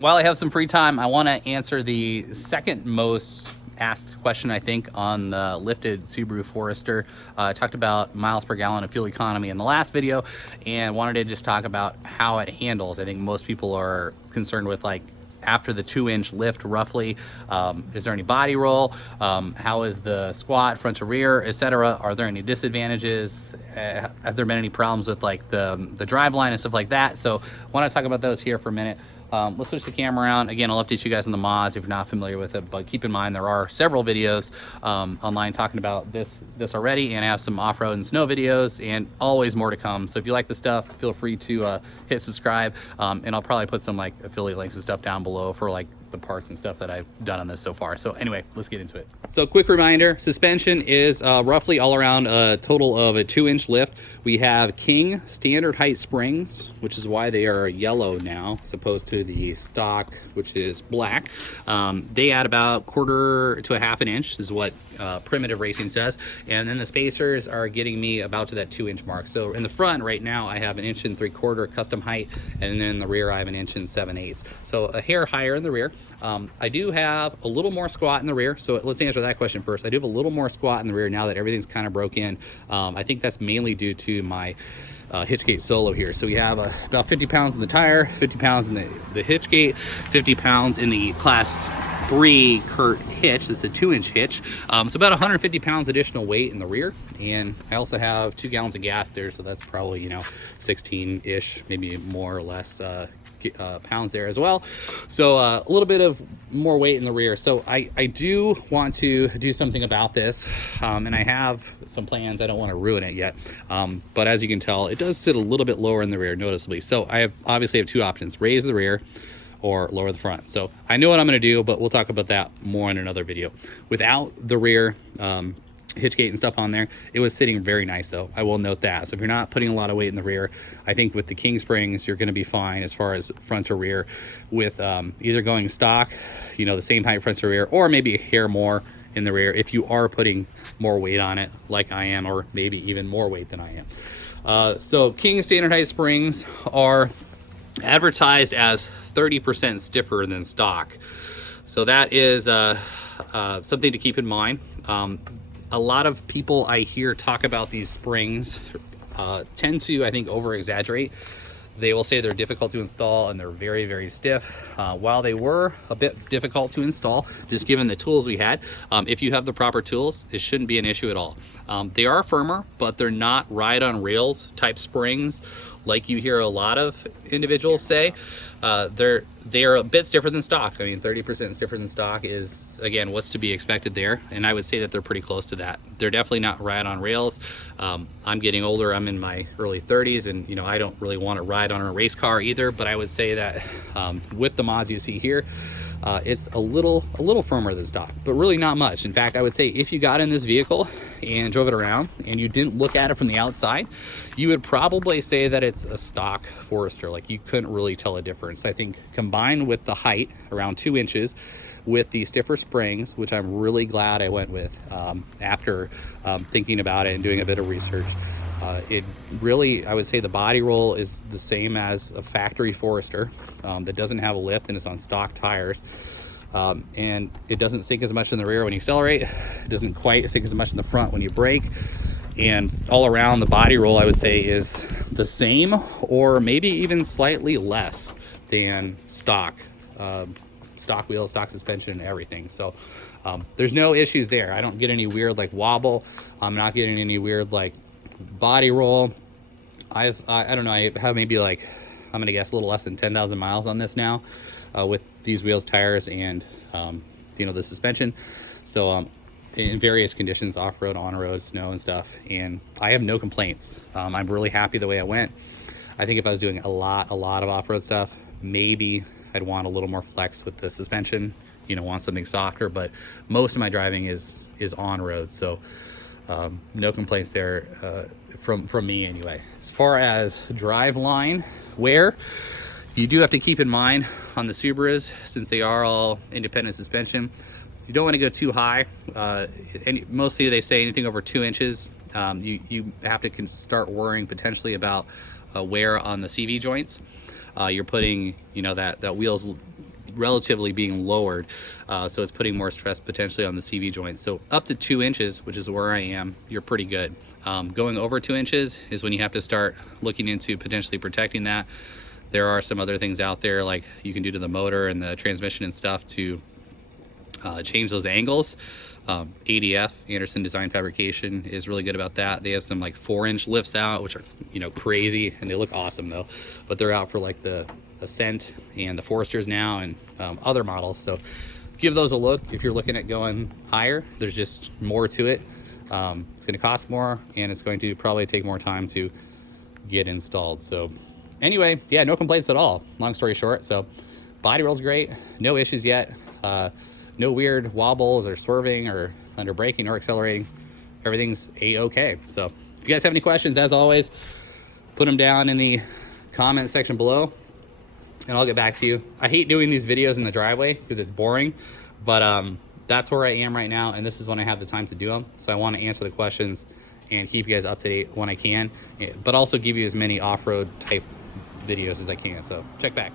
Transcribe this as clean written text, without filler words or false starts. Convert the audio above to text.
while I have some free time, I want to answer the second most asked question, I think, on the lifted Subaru Forester. I talked about miles per gallon of fuel economy in the last video and wanted to just talk about how it handles. I think most people are concerned with, like, after the 2-inch lift roughly, is there any body roll, how is the squat front to rear, etc. Are there any disadvantages, have there been any problems with like the drive line and stuff like that? So I want to talk about those here for a minute. Let's switch the camera around. Again, I'll update you guys on the mods if you're not familiar with it, but keep in mind there are several videos online talking about this already, and I have some off-road and snow videos and always more to come. So if you like the stuff, feel free to hit subscribe, and I'll probably put some like affiliate links and stuff down below for like the parts and stuff that I've done on this so far. So anyway, let's get into it. So quick reminder, suspension is roughly all around a total of a 2-inch lift. We have King standard height springs, which is why they are yellow now, as opposed to the stock, which is black. They add about 1/4 to 1/2 inch is what Primitive Racing says. And then the spacers are getting me about to that 2-inch mark. So in the front right now, I have 1 3/4 inch custom height, and then in the rear, I have 1 7/8 inch. So a hair higher in the rear. I do have a little more squat in the rear. So let's answer that question first. I do have a little more squat in the rear now that everything's kind of broke in. I think that's mainly due to my hitchgate solo here. So we have about 50 pounds in the tire, 50 pounds in the hitchgate, 50 pounds in the class 3 Kurt hitch. It's a 2-inch hitch. So about 150 pounds additional weight in the rear. And I also have 2 gallons of gas there. So that's probably, 16-ish, maybe more or less pounds there as well. So a little bit of more weight in the rear. So I do want to do something about this, and I have some plans. I don't want to ruin it yet, but as you can tell, it does sit a little bit lower in the rear noticeably. So I obviously have 2 options: raise the rear or lower the front. So I know what I'm going to do, but we'll talk about that more in another video. Without the rear hitchgate and stuff on there, it was sitting very nice though, I will note that. So if you're not putting a lot of weight in the rear, I think with the King springs you're going to be fine as far as front to rear with either going stock, the same height front to rear, or maybe a hair more in the rear if you are putting more weight on it like I am, or maybe even more weight than I am. So King standard height springs are advertised as 30% stiffer than stock, so that is something to keep in mind. A lot of people I hear talk about these springs tend to, I think, over exaggerate. They will say they're difficult to install and they're very, very stiff. While they were a bit difficult to install, just given the tools we had, if you have the proper tools, it shouldn't be an issue at all. They are firmer, but they're not ride on rails type springs like you hear a lot of individuals say. They are a bit stiffer than stock. I mean, 30% stiffer than stock is, again, what's to be expected there. And I would say that they're pretty close to that. They're definitely not ride on rails. I'm getting older. I'm in my early 30s, and I don't really want to ride on a race car either. But I would say that with the mods you see here, it's a little firmer than stock, but really not much. In fact, I would say if you got in this vehicle and drove it around and you didn't look at it from the outside, you would probably say that it's a stock Forester. Like, you couldn't really tell a difference. I think combined with the height, around 2 inches, with the stiffer springs, which I'm really glad I went with after thinking about it and doing a bit of research. It really, I would say the body roll is the same as a factory Forester that doesn't have a lift and it's on stock tires. And it doesn't sink as much in the rear when you accelerate. It doesn't quite sink as much in the front when you brake. And all around, the body roll, I would say, is the same or maybe even slightly less than stock. Stock wheels, stock suspension, and everything. So there's no issues there. I don't get any weird like wobble. I'm not getting any weird like body roll. I don't know, I have maybe like, I'm gonna guess a little less than 10,000 miles on this now with these wheels, tires, and the suspension. So in various conditions, off-road, on-road, snow and stuff, and I have no complaints. I'm really happy the way I went. I think if I was doing a lot of off-road stuff, maybe I'd want a little more flex with the suspension, want something softer, but most of my driving is on-road, so no complaints there from me anyway. As far as drive line wear, you do have to keep in mind on the Subarus, since they are all independent suspension, you don't want to go too high. Mostly they say anything over 2 inches, you have to start worrying potentially about wear on the CV joints. You're putting, that wheel's relatively being lowered, so it's putting more stress potentially on the CV joints. So up to 2 inches, which is where I am, you're pretty good. Going over 2 inches is when you have to start looking into potentially protecting that. There are some other things out there like you can do to the motor and the transmission and stuff to change those angles. ADF, Anderson Design Fabrication, is really good about that. They have some like 4-inch lifts out, which are, you know, crazy, and they look awesome though. But they're out for like the Ascent and the Foresters now, and other models. So give those a look if you're looking at going higher. There's just more to it. It's going to cost more, and it's going to probably take more time to get installed. So anyway, yeah, no complaints at all, long story short. So body roll's great, no issues yet. No weird wobbles or swerving or under braking or accelerating. Everything's a-okay. So if you guys have any questions, as always, put them down in the comment section below and I'll get back to you. I hate doing these videos in the driveway because it's boring, but that's where I am right now, and this is when I have the time to do them. So I want to answer the questions and keep you guys up to date when I can, but also give you as many off-road type videos as I can. So check back.